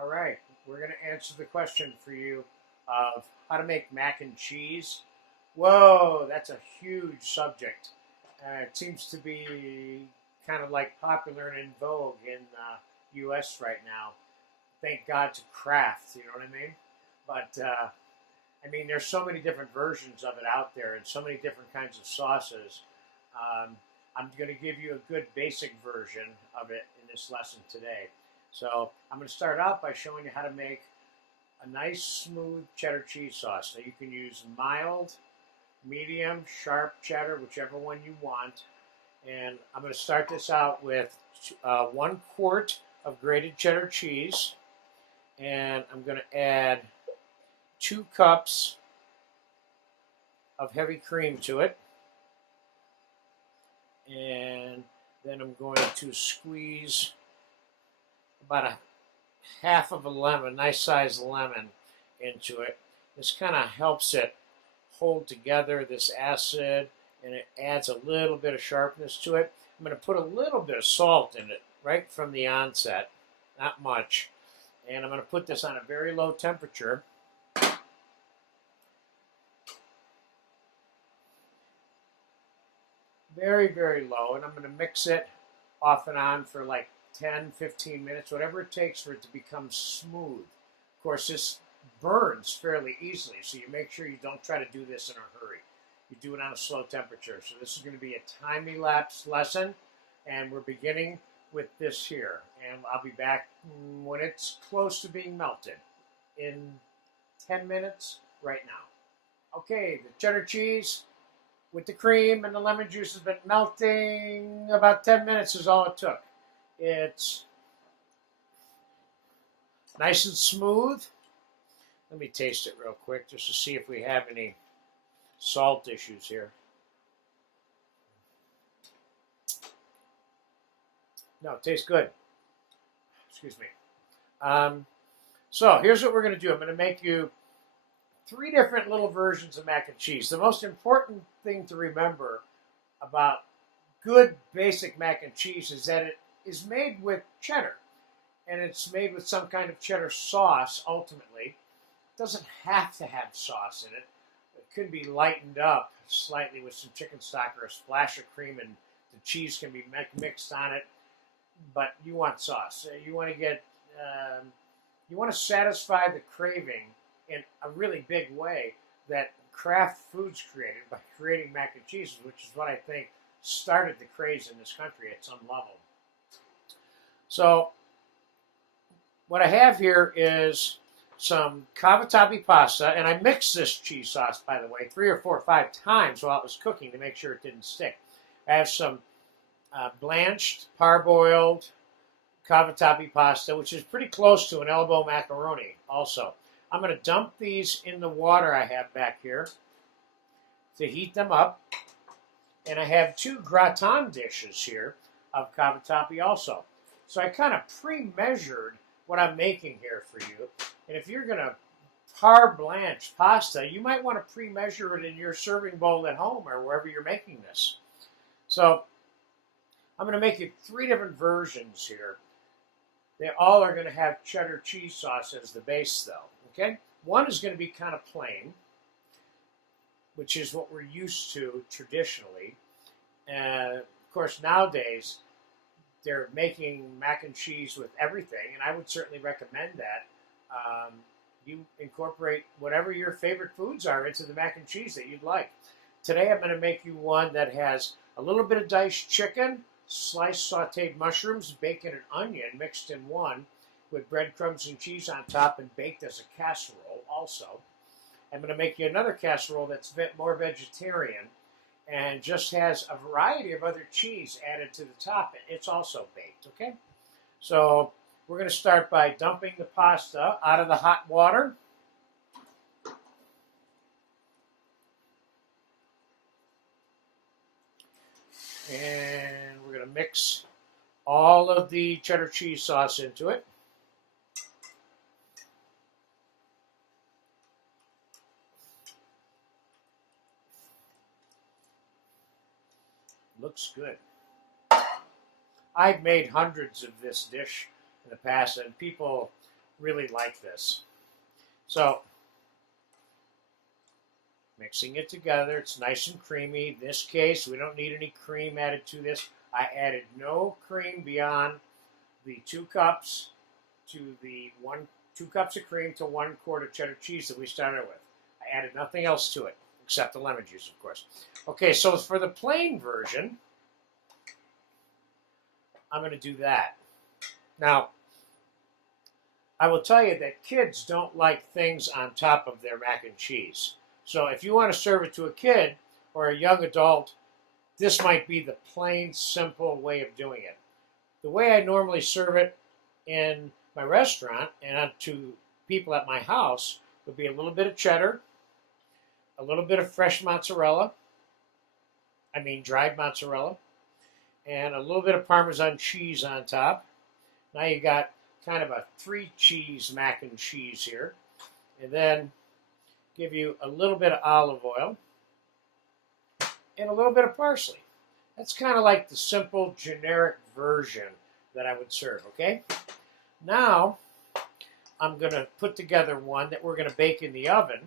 All right, we're going to answer the question for you of how to make mac and cheese. Whoa, that's a huge subject. It seems to be kind of like popular and in vogue in the U.S. right now. Thank God to craft, you know what I mean? But I mean, there's so many different versions of it out there, and so many different kinds of sauces. Um, I'm going to give you a good basic version of it in this lesson today. So I'm going to start out by showing you how to make a nice smooth cheddar cheese sauce. Now you can use mild, medium, sharp cheddar, whichever one you want. And I'm going to start this out with 1 quart of grated cheddar cheese. And I'm going to add 2 cups of heavy cream to it. And then I'm going to squeeze about a half of a lemon, nice sized lemon, into it. This kind of helps it hold together this acid, and it adds a little bit of sharpness to it. I'm going to put a little bit of salt in it right from the onset, not much. And I'm going to put this on a very low temperature. Very, very low. And I'm going to mix it off and on for like 10, 15 minutes, whatever it takes for it to become smooth. Of course, this burns fairly easily, so you make sure you don't try to do this in a hurry. You do it on a slow temperature. So this is going to be a time-elapsed lesson, and we're beginning with this here. And I'll be back when it's close to being melted in 10 minutes right now. Okay, the cheddar cheese with the cream and the lemon juice has been melting. About 10 minutes is all it took. It's nice and smooth. Let me taste it real quick just to see if we have any salt issues here. No, it tastes good. Excuse me. So here's what we're going to do. I'm going to make you 3 different little versions of mac and cheese. The most important thing to remember about good basic mac and cheese is that it is made with cheddar, and it's made with some kind of cheddar sauce ultimately. It doesn't have to have sauce in it. It could be lightened up slightly with some chicken stock or a splash of cream, and the cheese can be mixed on it, but you want sauce. You want to get, you want to satisfy the craving in a really big way that Kraft Foods created by creating mac and cheese, which is what I think started the craze in this country at some level. So what I have here is some cavatappi pasta, and I mixed this cheese sauce, by the way, 3 or 4 or 5 times while it was cooking to make sure it didn't stick. I have some blanched, parboiled cavatappi pasta, which is pretty close to an elbow macaroni also. I'm going to dump these in the water I have back here to heat them up. And I have 2 gratin dishes here of cavatappi also. So I kind of pre-measured what I'm making here for you. And if you're going to par blanch pasta, you might want to pre-measure it in your serving bowl at home or wherever you're making this. So I'm going to make you 3 different versions here. They all are going to have cheddar cheese sauce as the base, though. Okay? One is going to be kind of plain, which is what we're used to traditionally. Of course, nowadays, they're making mac and cheese with everything, and I would certainly recommend that. You incorporate whatever your favorite foods are into the mac and cheese that you'd like. Today, I'm going to make you one that has a little bit of diced chicken, sliced sauteed mushrooms, bacon, and onion mixed in one, with breadcrumbs and cheese on top and baked as a casserole also. I'm going to make you another casserole that's a bit more vegetarian and just has a variety of other cheese added to the top. It's also baked, okay? So we're going to start by dumping the pasta out of the hot water. And we're going to mix all of the cheddar cheese sauce into it. Looks good. I've made hundreds of this dish in the past, and people really like this. So, mixing it together, it's nice and creamy. In this case, we don't need any cream added to this. I added no cream beyond the 2 cups to the 2 cups of cream to 1 quart of cheddar cheese that we started with. I added nothing else to it, except the lemon juice, of course. Okay, so for the plain version, I'm going to do that. Now, I will tell you that kids don't like things on top of their mac and cheese. So if you want to serve it to a kid or a young adult, this might be the plain, simple way of doing it. The way I normally serve it in my restaurant and to people at my house would be a little bit of cheddar, a little bit of fresh mozzarella, dried mozzarella, and a little bit of Parmesan cheese on top. Now you got kind of a 3-cheese mac and cheese here. And then give you a little bit of olive oil and a little bit of parsley. That's kind of like the simple, generic version that I would serve, okay? Now, I'm going to put together one that we're going to bake in the oven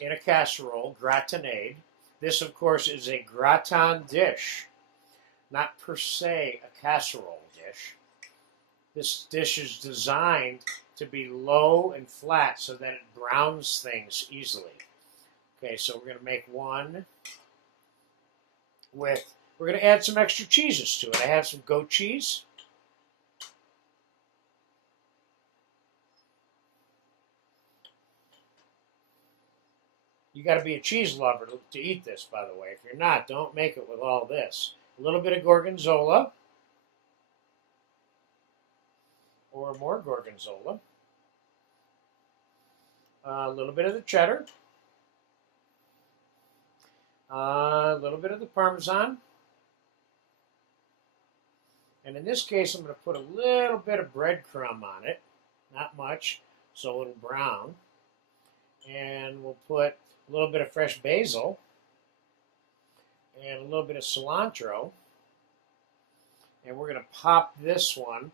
in a casserole, gratinade. This, of course, is a gratin dish, not per se a casserole dish. This dish is designed to be low and flat so that it browns things easily. Okay, so we're going to make one with, we're going to add some extra cheeses to it. I have some goat cheese. You got to be a cheese lover to eat this, by the way. If you're not, don't make it with all this. A little bit of gorgonzola. Or more gorgonzola. A little bit of the cheddar. A little bit of the Parmesan. And in this case, I'm going to put a little bit of breadcrumb on it. Not much, so it'll brown. And we'll put a little bit of fresh basil. And a little bit of cilantro. And we're going to pop this one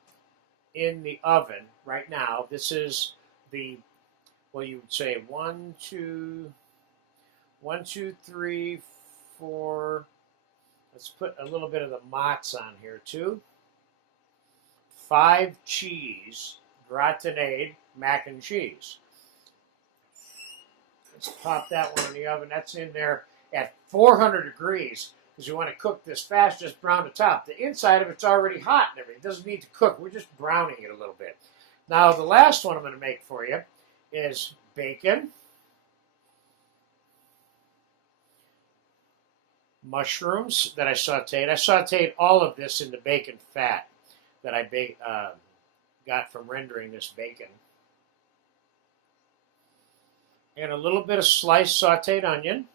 in the oven right now. This is the, well, you would say 1, 2, 3, 4. Let's put a little bit of the mozz on here too. 5-cheese gratinade mac and cheese. Let's pop that one in the oven. That's in there at 400 degrees. Because you want to cook this fast, just brown the top. The inside of it's already hot and everything. It doesn't need to cook. We're just browning it a little bit. Now, the last one I'm going to make for you is bacon, mushrooms that I sauteed. I sauteed all of this in the bacon fat that I got from rendering this bacon. And a little bit of sliced sauteed onion.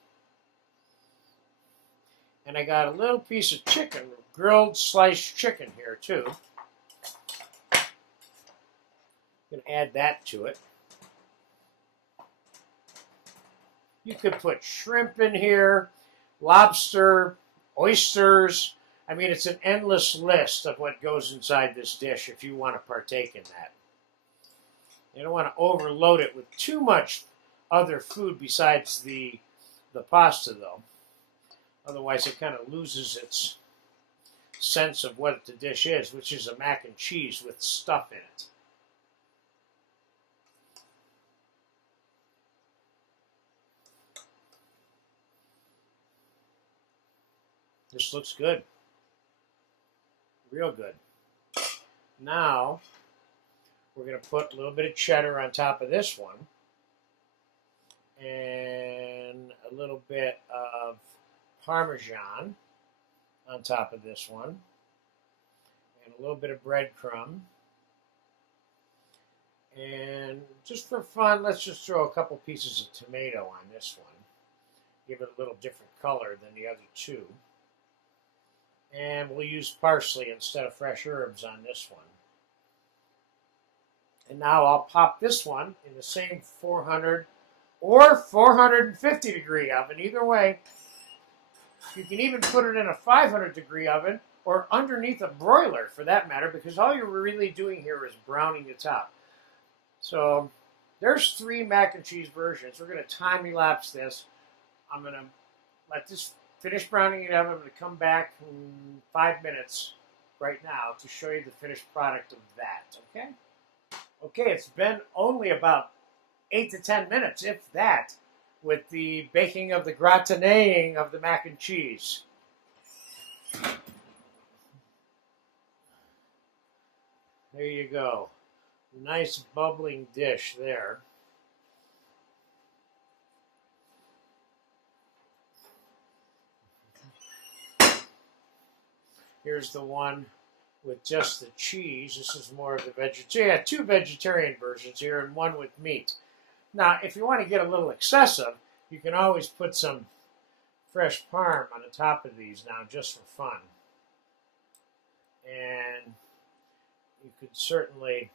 And I got a little piece of chicken, grilled sliced chicken here too. I'm going to add that to it. You could put shrimp in here, lobster, oysters. I mean, it's an endless list of what goes inside this dish if you want to partake in that. You don't want to overload it with too much other food besides the pasta, though. Otherwise, it kind of loses its sense of what the dish is, which is a mac and cheese with stuff in it. This looks good. Real good. Now, we're going to put a little bit of cheddar on top of this one. And a little bit of Parmesan on top of this one. And a little bit of breadcrumb. And just for fun, let's just throw a couple pieces of tomato on this one. Give it a little different color than the other two. And we'll use parsley instead of fresh herbs on this one. And now I'll pop this one in the same 400 or 450 degree oven, either way. You can even put it in a 500 degree oven or underneath a broiler for that matter, because all you're really doing here is browning the top. So there's 3 mac and cheese versions. We're going to time elapse this. I'm going to let this finish browning it up. I'm going to come back in 5 minutes right now to show you the finished product of that, okay? Okay, it's been only about 8 to 10 minutes, if that, with the baking of the gratineing of the mac and cheese. There you go. Nice bubbling dish there. Here's the one with just the cheese. This is more of the vegetarian. Yeah, 2 vegetarian versions here and 1 with meat. Now, if you want to get a little excessive, you can always put some fresh parm on the top of these now, just for fun. And you could certainly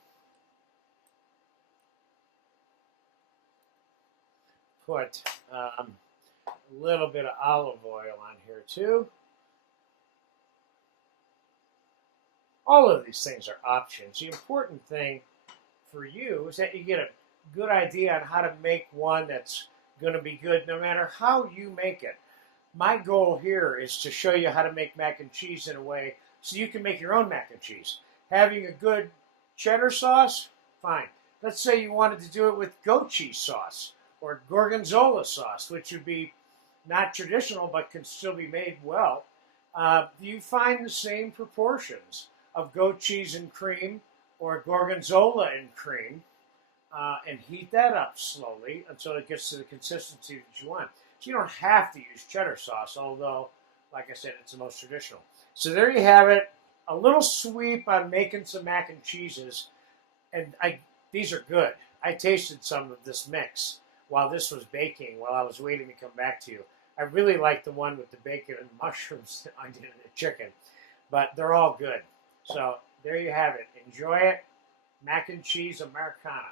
put a little bit of olive oil on here too. All of these things are options. The important thing for you is that you get a good idea on how to make one that's going to be good no matter how you make it. My goal here is to show you how to make mac and cheese in a way so you can make your own mac and cheese. Having a good cheddar sauce, fine. Let's say you wanted to do it with goat cheese sauce or gorgonzola sauce, which would be not traditional but can still be made well. You find the same proportions of goat cheese and cream or gorgonzola and cream and heat that up slowly until it gets to the consistency that you want. So you don't have to use cheddar sauce, although, like I said, it's the most traditional. So there you have it. A little sweep on making some mac and cheeses. And these are good. I tasted some of this mix while this was baking, while I was waiting to come back to you. I really like the one with the bacon and mushrooms, onion, and the chicken. But they're all good. So there you have it. Enjoy it. Mac and cheese Americana.